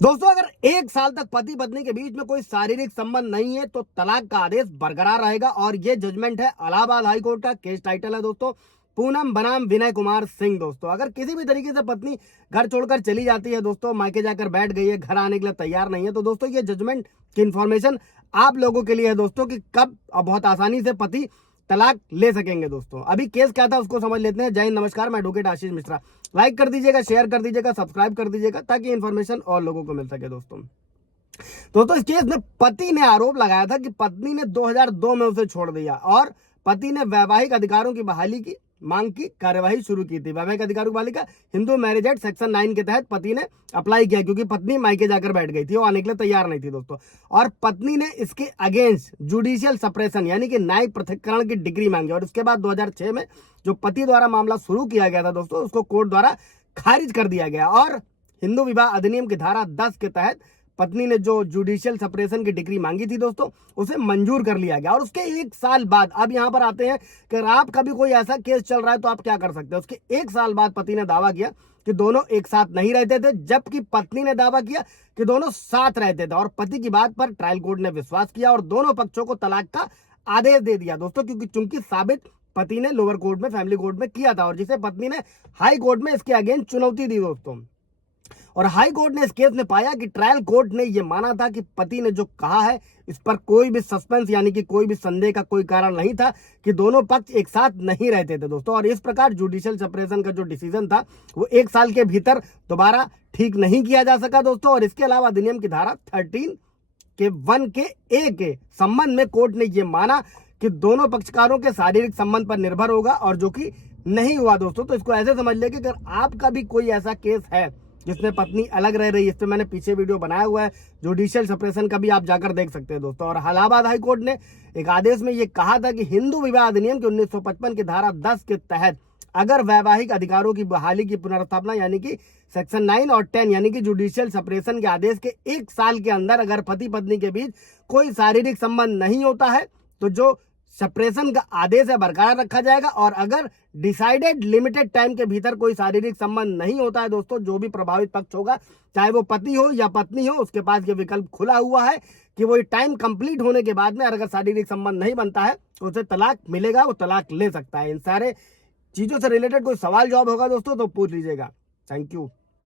दोस्तों, अगर 1 साल तक पति पत्नी के बीच में कोई शारीरिक संबंध नहीं है तो तलाक का आदेश बरकरार रहेगा। और ये जजमेंट है इलाहाबाद हाई कोर्ट का। केस टाइटल है दोस्तों पूनम बनाम विनय कुमार सिंह। दोस्तों, अगर किसी भी तरीके से पत्नी घर छोड़कर चली जाती है, दोस्तों मायके जाकर बैठ गई है, घर आने के लिए तैयार नहीं है, तो दोस्तों ये जजमेंट की इन्फॉर्मेशन आप लोगों के लिए है दोस्तों कि कब और बहुत आसानी से पति तलाक ले सकेंगे। दोस्तों, अभी केस क्या था उसको समझ लेते हैं। जय हिंद, नमस्कार, मैं एडवोकेट आशीष मिश्रा। लाइक कर दीजिएगा, शेयर कर दीजिएगा, सब्सक्राइब कर दीजिएगा ताकि इन्फॉर्मेशन और लोगों को मिल सके। दोस्तों इस केस में पति ने आरोप लगाया था कि पत्नी ने 2002 में उसे छोड़ दिया और पति ने वैवाहिक अधिकारों की बहाली की मांग की कार्यवाही शुरू की थी। वैवाहिक अधिकारों की बहाली का हिंदू मैरिज एक्ट सेक्शन 9 के तहत पति ने अप्लाई किया, क्योंकि पत्नी मायके जाकर बैठ गई थी, वो आने के लिए तैयार नहीं थी। दोस्तों, और पत्नी ने इसके अगेंस्ट जुडिशियल सप्रेशन यानी कि न्यायिक पृथक्करण की डिग्री मांगी। और उसके बाद 2006 में जो पति द्वारा मामला शुरू किया गया था दोस्तों, उसको कोर्ट द्वारा खारिज कर दिया गया। और हिंदू विवाह अधिनियम की धारा 10 के तहत पत्नी ने जो जुडिशियल सेपरेशन की डिग्री मांगी थी दोस्तों, उसे मंजूर कर लिया गया। और उसके 1 साल बाद अब यहां पर आते हैं कि आपका भी कोई ऐसा केस चल रहा है तो आप क्या कर सकते हैं। उसके 1 साल बाद पति ने दावा किया कि दोनों एक साथ नहीं रहते थे, जबकि पत्नी ने दावा किया कि दोनों साथ रहते थे। और पति की बात पर ट्रायल कोर्ट ने विश्वास किया और दोनों पक्षों को तलाक का आदेश दे दिया दोस्तों, क्योंकि चूंकि साबित पति ने लोअर कोर्ट में, फैमिली कोर्ट में किया था, और जिसे पत्नी ने हाई कोर्ट में इसके अगेंस्ट चुनौती दी दोस्तों। और हाई कोर्ट ने इस केस में पाया कि ट्रायल कोर्ट ने यह माना था कि पति ने जो कहा है इस पर कोई भी सस्पेंस यानी कि कोई भी संदेह का कोई कारण नहीं था कि दोनों पक्ष एक साथ नहीं रहते थे दोस्तों। और इस प्रकार जुडिशियल सेपरेशन का जो डिसीजन था वो 1 साल के भीतर दोबारा ठीक नहीं किया जा सका दोस्तों। और इसके अलावा अधिनियम की धारा 13 के 1 के ए के संबंध में कोर्ट ने यह माना कि दोनों पक्षकारों के शारीरिक संबंध पर निर्भर होगा, और जो कि नहीं हुआ दोस्तों। तो इसको ऐसे समझ ले कि अगर आपका भी कोई ऐसा केस है जिसमें पत्नी अलग रह रही है, इस पर मैंने पीछे वीडियो बनाया हुआ है, जुडिशियल सेपरेशन का भी आप जाकर देख सकते हैं दोस्तों। और इलाहाबाद हाई कोर्ट ने एक आदेश में यह कहा था कि हिंदू विवाह अधिनियम के 1955 की धारा 10 के तहत अगर वैवाहिक अधिकारों की बहाली की पुनर्स्थापना यानी कि सेक्शन 9 और 10 यानी कि जुडिशियल सेपरेशन के आदेश के 1 साल के अंदर अगर पति पत्नी के बीच कोई शारीरिक संबंध नहीं होता है तो जो सेपरेशन का आदेश है बरकरार रखा जाएगा। और अगर डिसाइडेड लिमिटेड टाइम के भीतर कोई शारीरिक संबंध नहीं होता है दोस्तों, जो भी प्रभावित पक्ष होगा, चाहे वो पति हो या पत्नी हो, उसके पास ये विकल्प खुला हुआ है कि वो टाइम कंप्लीट होने के बाद में अगर शारीरिक संबंध नहीं बनता है तो उसे तलाक मिलेगा, वो तलाक ले सकता है। इन सारे चीजों से रिलेटेड कोई सवाल जवाब होगा दोस्तों तो पूछ लीजिएगा। Thank you.